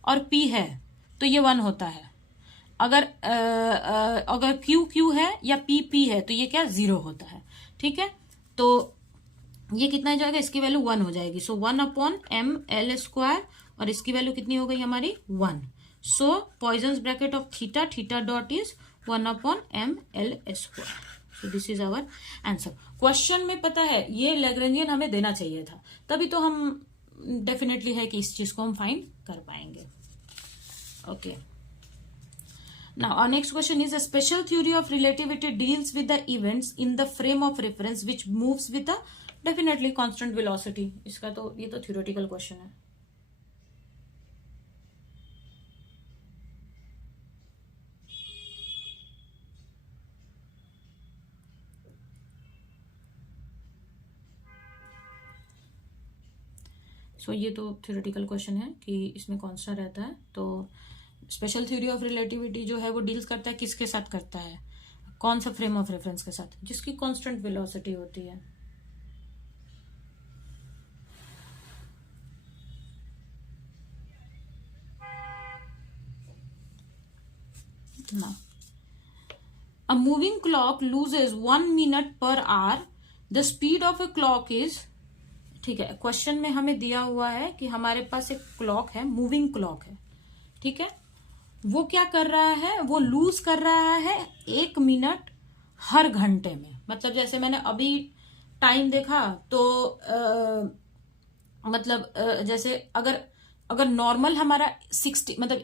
और P है तो ये 1 होता है, अगर Q है या P है तो ये क्या 0 होता है, ठीक है। तो ये कितना हो जाएगा, इसकी वैल्यू 1 हो जाएगी। So 1 upon M L square, और इसकी वैल्यू कितनी हो गई हमारी 1। So Poisson's bracket of theta, theta dot is 1 upon M L square. So this is our answer. Question में पता है ये लैग्रेंजियन हमें देना चाहिए था, तभी तो हम डेफिनेटली है कि इस चीज को हम फाइंड कर पाएंगे। Okay, now our next question is a special theory of relativity deals with the events in the frame of reference which moves with a definitely constant velocity। इसका तो ये तो theoretical question है। सो ये तो theoretical question है कि इसमें constant रहता है। तो स्पेशल थ्योरी ऑफ रिलेटिविटी जो है वो डील्स करता है किसके साथ करता है, कौन सा फ्रेम ऑफ रेफरेंस के साथ, जिसकी कांस्टेंट वेलोसिटी होती है। ना, a moving clock loses 1 minute per hour, the speed of a clock is, ठीक है। क्वेश्चन में हमें दिया हुआ है कि हमारे पास एक क्लॉक है, मूविंग क्लॉक है, ठीक है। वो क्या कर रहा है, वो लूज कर रहा है 1 मिनट हर घंटे में। मतलब जैसे मैंने अभी टाइम देखा तो जैसे अगर नॉर्मल हमारा 60, मतलब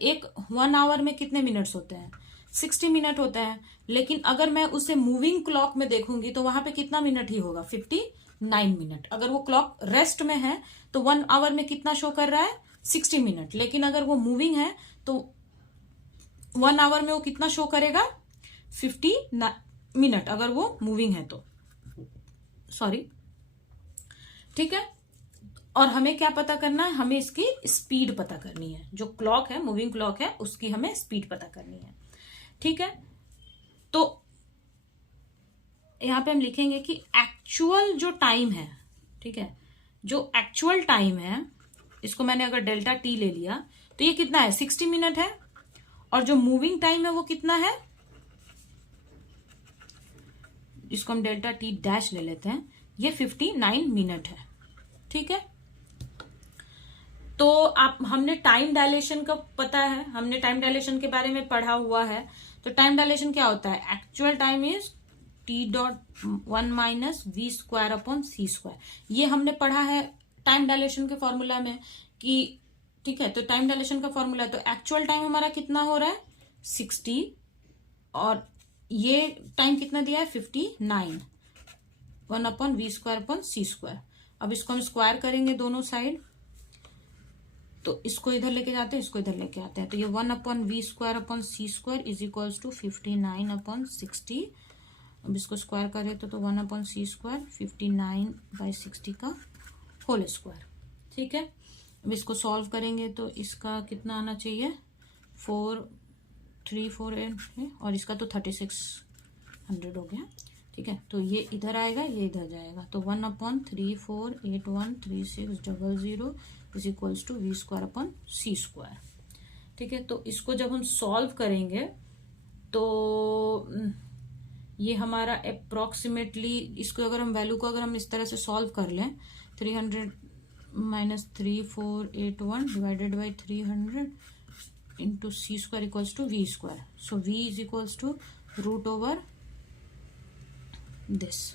1 आवर में कितने मिनट्स होते हैं, 60 मिनट होते हैं। लेकिन अगर मैं उसे मूविंग क्लॉक में देखूंगी तो वहां पे कितना मिनट ही होगा, 59 मिनट। अगर वो क्लॉक रेस्ट में है तो 1 आवर में कितना शो कर रहा है, 60 मिनट। लेकिन अगर वो मूविंग है तो 1 आवर में वो कितना शो करेगा, 50 मिनट, अगर वो मूविंग है तो, सॉरी, ठीक है। और हमें क्या पता करना है, हमें इसकी स्पीड पता करनी है। जो क्लॉक है, मूविंग क्लॉक है, उसकी हमें स्पीड पता करनी है, ठीक है। तो यहां पे हम लिखेंगे कि एक्चुअल जो टाइम है, ठीक है, जो एक्चुअल टाइम है, इसको मैंने अगर डेल्टा टी ले लिया तो ये कितना है, 60 मिनट है। और जो मूविंग टाइम है वो कितना है, इसको हम डेल्टा टी डैश ले लेते हैं, ये 59 मिनट है, ठीक है। तो हमने टाइम डायलेशन का पता है, हमने टाइम डायलेशन के बारे में पढ़ा हुआ है। तो टाइम डायलेशन क्या होता है, actual time is t dot 1 minus v square upon c square. ये हमने पढ़ा है टाइम डायलेशन के फॉर्मूला में कि, ठीक है। तो टाइम डायलेशन का फॉर्मूला है, तो एक्चुअल टाइम हमारा कितना हो रहा है 60, और ये टाइम कितना दिया है 59, 1 upon v square upon c square. अब इसको हम स्क्वायर करेंगे दोनों साइड, तो इसको इधर लेके जाते हैं, इसको इधर लेके आते हैं। तो ये 1 upon v square upon c square is equals to 59 upon 60। अब इसको स्क्वायर करें तो 1 अपॉन सी स्क्वायर 59/60 का होल स्क्वायर, ठीक है। अब इसको सॉल्व करेंगे तो इसका कितना आना चाहिए, 4348, और इसका तो 3600 हो गया, ठीक है। तो ये इधर आएगा, ये इधर जाएगा, तो 1 upon 34813600 is equals to v square upon c square, ठीक है। तो इसको जब हम सॉल्व करेंगे तो ये हमारा अप्रोक्सीमेटली, इसको अगर हम वैल्यू को अगर हम इस तरह से सॉल्व कर लें, 300 minus 3481 divided by 300 into c square equals to v square. So v is equals to root over this.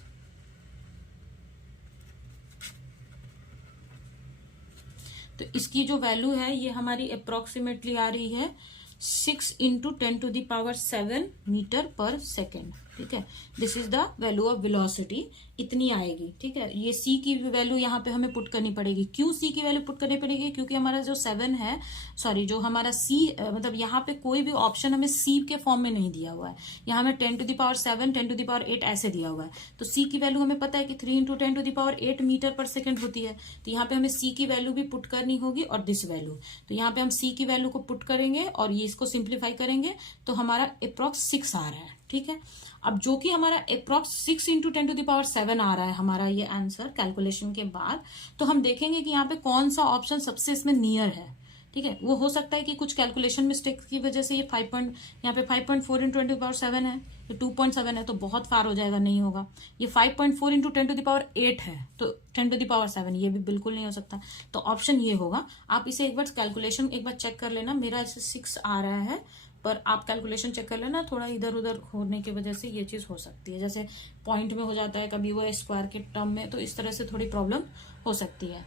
तो इसकी जो वैल्यू है ये हमारी अप्रोक्सीमेटली आ रही है 6 इंटू 10⁻7 मीटर पर सेकेंड। ठीक है, this is the value of velocity, इतनी आएगी। ठीक है, ये c की वैल्यू यहाँ पे हमें पुट करनी पड़ेगी। क्यों c की वैल्यू पुट करनी पड़ेगी? क्योंकि हमारा जो 7 है, सॉरी जो हमारा c मतलब यहाँ पे कोई भी ऑप्शन हमें c के फॉर्म में नहीं दिया हुआ है। यहाँ हमें 10⁻7 10⁻8 ऐसे दिया हुआ है। तो c की वैल्यू हमें पता है कि 3 इंटू 10⁻8 मीटर पर सेकेंड होती है। तो यहाँ पे हमें c की वैल्यू भी पुट करनी होगी और दिस वैल्यू। तो यहाँ पे हम c की वैल्यू को पुट करेंगे और ये इसको सिंप्लीफाई करेंगे तो हमारा अप्रॉक्स 6 आ रहा है। ठीक है, अब जो कि हमारा अप्रॉक्स 6 इंटू 10⁻7 आ रहा है हमारा ये आंसर कैलकुलेशन के बाद, तो हम देखेंगे कि यहाँ पे कौन सा ऑप्शन सबसे इसमें नियर है। ठीक है, वो हो सकता है कि कुछ कैलकुलेशन मिस्टेक्स की वजह से ये 5 यहाँ पे 5.4 इंटू 10⁻7 है, तो 2.7 है तो बहुत फार हो जाएगा, नहीं होगा। ये 5.4 इंटू 10⁸ है तो 10⁻7, ये भी बिल्कुल नहीं हो सकता। तो ऑप्शन ये होगा। आप इसे एक बार कैलकुलेशन एक बार चेक कर लेना। मेरा ऐसे 6 आ रहा है, पर आप कैलकुलेशन चेक कर लेना, थोड़ा इधर उधर होने की वजह से ये चीज हो सकती है। जैसे पॉइंट में हो जाता है, कभी वो स्क्वायर के टर्म में, तो इस तरह से थोड़ी प्रॉब्लम हो सकती है।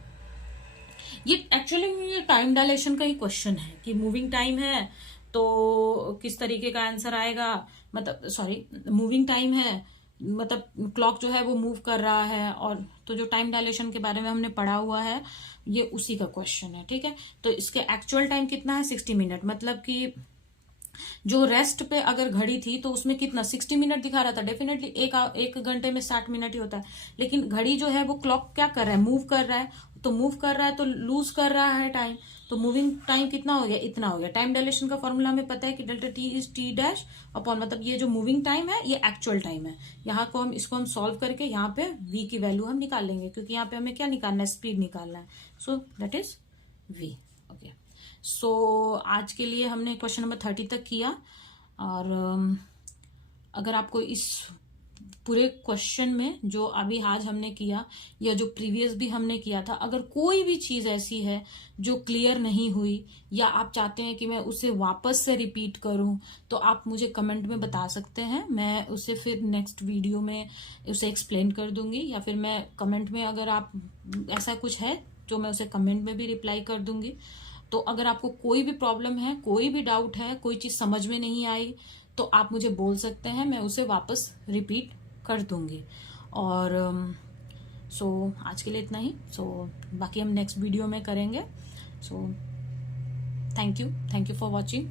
ये एक्चुअली ये टाइम डायलेशन का ही क्वेश्चन है कि मूविंग टाइम है तो किस तरीके का आंसर आएगा, मतलब सॉरी मूविंग टाइम है, मतलब क्लॉक जो है वो मूव कर रहा है, और तो जो टाइम डायलेशन के बारे में हमने पढ़ा हुआ है ये उसी का क्वेश्चन है। ठीक है, तो इसके एक्चुअल टाइम कितना है? 60 मिनट। मतलब कि जो रेस्ट पे अगर घड़ी थी तो उसमें कितना 60 मिनट दिखा रहा था। डेफिनेटली एक घंटे में 60 मिनट ही होता है, लेकिन घड़ी जो है वो क्लॉक क्या कर रहा है? मूव कर रहा है। तो मूव कर रहा है तो लूज कर रहा है टाइम, तो मूविंग टाइम कितना हो गया? इतना हो गया। टाइम डायलेशन का फॉर्मूला हमें पता है कि delta T is T dash upon, मतलब ये जो मूविंग टाइम है ये एक्चुअल टाइम है। यहाँ को हम इसको हम सॉल्व करके यहाँ पे v की वैल्यू हम निकाल लेंगे, क्योंकि यहाँ पे हमें क्या निकालना है? स्पीड निकालना है। So that is v। Okay, so आज के लिए हमने क्वेश्चन नंबर 30 तक किया। और अगर आपको इस पूरे क्वेश्चन में जो अभी आज हमने किया या जो प्रीवियस भी हमने किया था, अगर कोई भी चीज ऐसी है जो क्लियर नहीं हुई या आप चाहते हैं कि मैं उसे वापस से रिपीट करूं, तो आप मुझे कमेंट में बता सकते हैं। मैं उसे फिर नेक्स्ट वीडियो में उसे एक्सप्लेन कर दूंगी, या फिर मैं कमेंट में, अगर आप ऐसा कुछ है तो मैं उसे कमेंट में भी रिप्लाई कर दूंगी। तो अगर आपको कोई भी प्रॉब्लम है, कोई भी डाउट है, कोई चीज समझ में नहीं आई, तो आप मुझे बोल सकते हैं, मैं उसे वापस रिपीट कर दूंगी। और सो आज के लिए इतना ही। सो बाकी हम नेक्स्ट वीडियो में करेंगे। So thank you for watching.